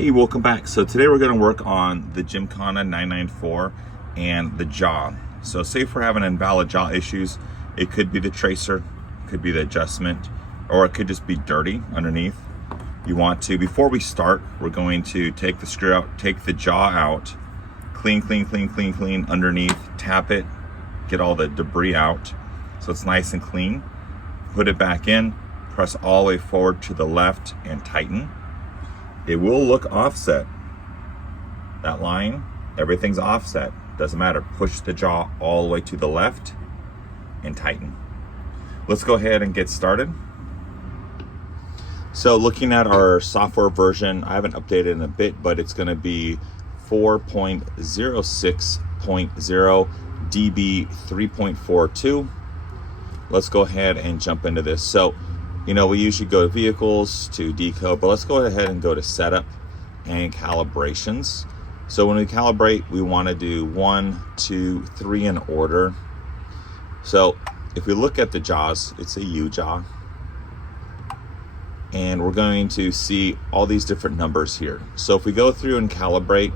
Hey, welcome back. So today we're going to work on the Gymkana 994 and the jaw. So say if we're having invalid jaw issues, it could be the tracer, it could be the adjustment, or it could just be dirty underneath. You want to, before we start, we're going to take the screw out, take the jaw out, clean underneath, tap it, get all the debris out so it's nice and clean. Put it back in, press all the way forward to the left and tighten. It will look offset. That line, everything's offset. Doesn't matter. Push the jaw all the way to the left and tighten. Let's go ahead and get started. So looking at our software version, I haven't updated in a bit, but it's going to be 4.06.0 DB 3.42. Let's go ahead and jump into this. So you know, we usually go to vehicles to decode, but let's go ahead and go to setup and calibrations. So when we calibrate, we want to do 1, 2, 3 in order. So if we look at the jaws, it's a U jaw. And we're going to see all these different numbers here. So if we go through and calibrate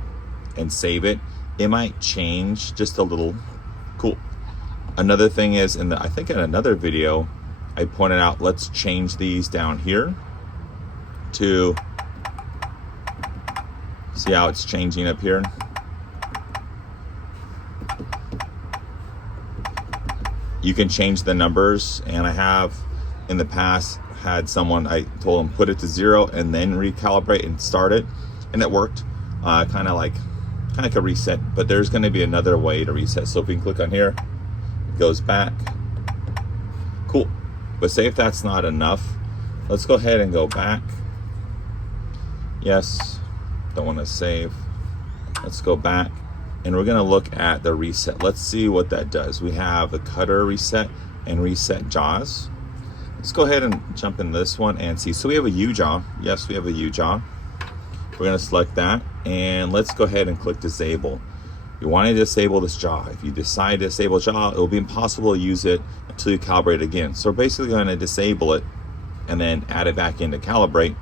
and save it, it might change just a little. Cool. Another thing is, I think in another video, I pointed out, let's change these down here to, see how it's changing up here? You can change the numbers, and I have in the past had someone, I told them put it to 0 and then recalibrate and start it, and it worked. Kind of like a reset, but there's going to be another way to reset. So if we can click on here, it goes back. Cool. But say if that's not enough, let's go ahead and go back. Yes, don't want to save. Let's go back, and we're going to look at the reset. Let's see what that does. We have the cutter reset and reset jaws. Let's go ahead and jump into this one and see. So we have a U jaw. Yes, we have a U jaw. We're going to select that, and let's go ahead and click disable. You want to disable this jaw. If you decide to disable jaw, it will be impossible to use it until you calibrate again. So we're basically going to disable it and then add it back in to calibrate,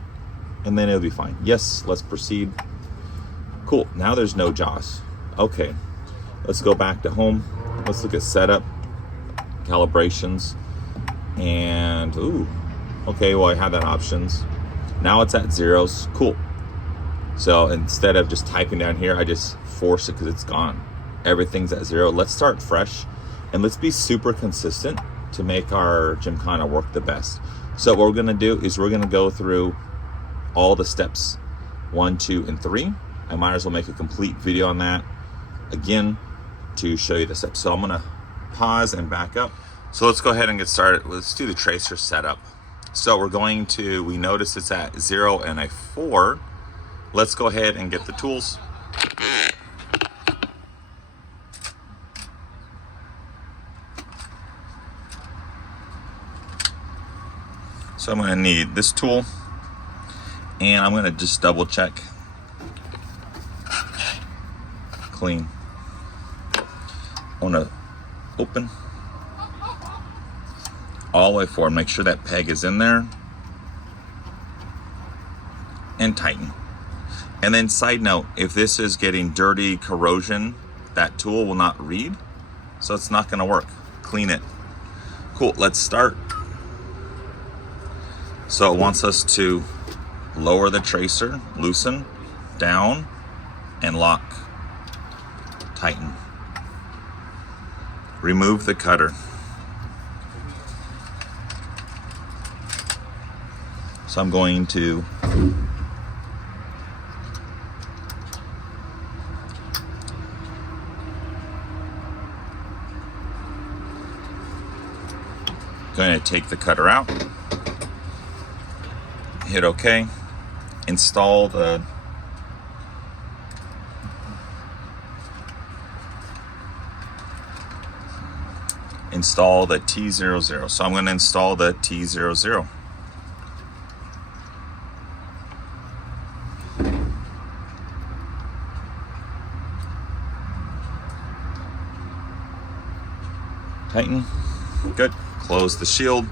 and then it'll be fine. Yes, let's proceed. Cool, now there's no jaws. Okay, let's go back to home. Let's look at setup, calibrations, and okay, well I have that options. Now it's at zeros, cool. So instead of just typing down here, I just force it because it's gone. Everything's at 0. Let's start fresh, and let's be super consistent to make our Gymkana work the best. So what we're going to do is we're going to go through all the steps 1, 2, and 3. I might as well make a complete video on that again to show you the steps. So I'm going to pause and back up. So let's go ahead and get started. Let's do the tracer setup. So we're going to, we notice it's at 0 and a 4. Let's go ahead and get the tools. So I'm going to need this tool, and I'm going to just double check. Clean. I want to open all the way forward. Make sure that peg is in there, and tighten. And then side note, if this is getting dirty, corrosion, that tool will not read, so it's not going to work. Clean it. Cool, let's start. So it wants us to lower the tracer, loosen, down, and lock. Tighten. Remove the cutter. So I'm going to take the cutter out, hit OK, install the T00. So I'm going to install the T00. Tighten. Good. Close the shield.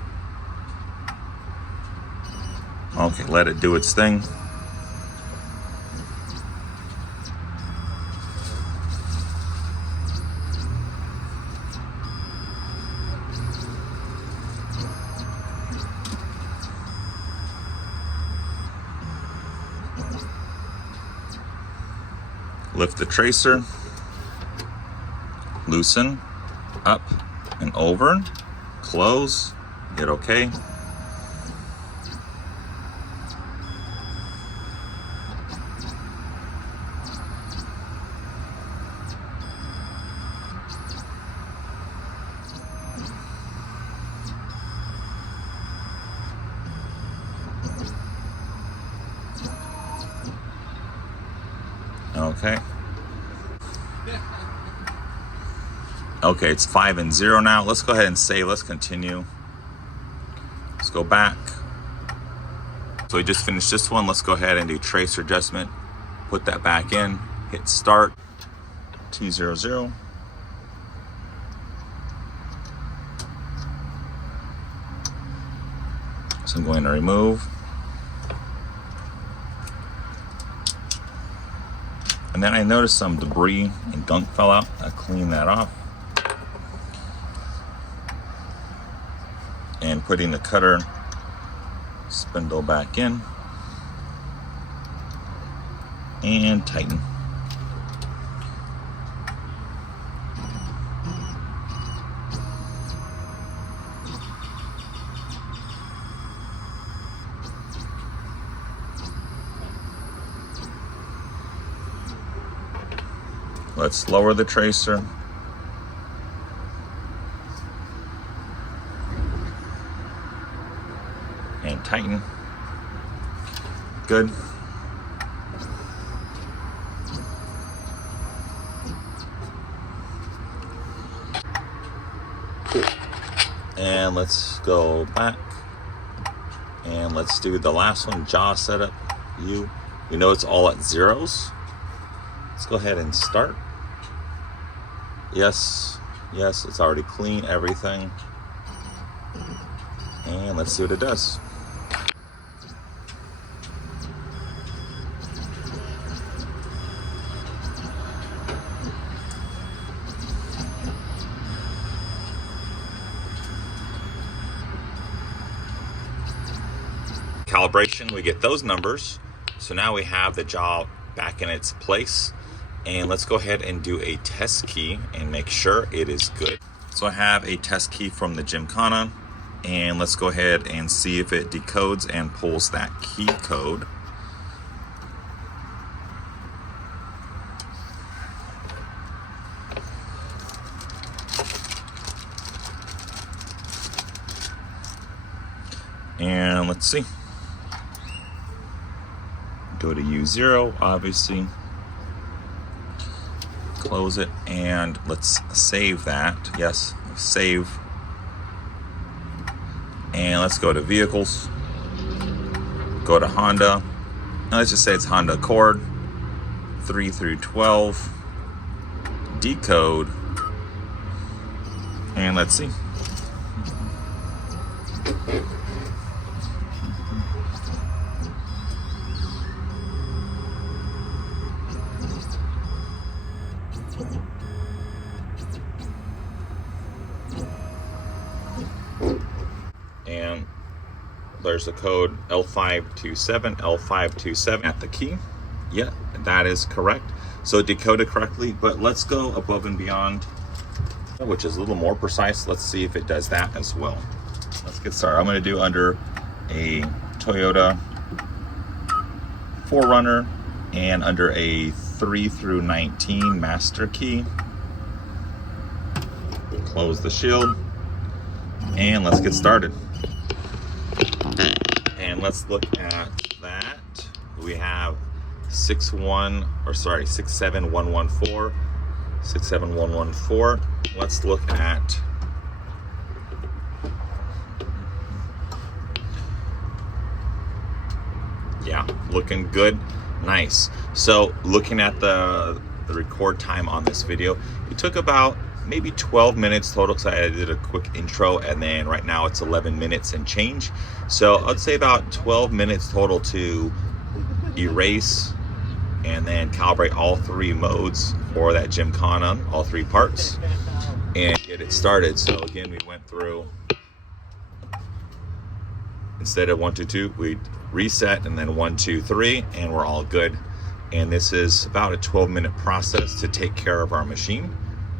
Okay, let it do its thing. Lift the tracer, loosen, up and over, close, hit OK. Okay. Okay, it's 5 and 0 now. Let's go ahead and save. Let's continue. Let's go back. So we just finished this one. Let's go ahead and do tracer adjustment. Put that back in. Hit start. T00. So I'm going to remove. And then I noticed some debris and gunk fell out. I cleaned that off. And putting the cutter spindle back in. And tighten. Let's lower the tracer. And tighten. Good. Cool. And let's go back. And let's do the last one, jaw setup. You know it's all at zeros. Let's go ahead and start. Yes, it's already clean, everything. And let's see what it does. Calibration, we get those numbers. So now we have the jaw back in its place. And let's go ahead and do a test key and make sure it is good. So I have a test key from the Gymkana, and let's go ahead and see if it decodes and pulls that key code. And let's see. Go to U0, obviously. Close it, and let's save that. Yes, save. And let's go to vehicles. Go to Honda. Now let's just say it's Honda Accord. 3 through 12. Decode. And let's see. And there's the code L527 at the key. Yeah, that is correct. So it decoded correctly, but let's go above and beyond, which is a little more precise. Let's see if it does that as well. Let's get started. I'm going to do under a Toyota 4Runner and under a 3 through 19 master key. Close the shield, and let's get started. And let's look at that. We have 67114, 67114. Let's look at looking good. Nice. So looking at the record time on this video, it took about maybe 12 minutes total, so I did a quick intro, and then right now it's 11 minutes and change. So I'd say about 12 minutes total to erase and then calibrate all 3 modes for that Gymkana, all 3 parts, and get it started. So again, we went through, instead of 1, 2, 2, we reset, and then 1, 2, 3, and we're all good. And this is about a 12-minute process to take care of our machine.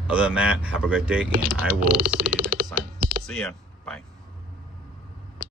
Other than that, have a great day, and I will see you next time. See ya.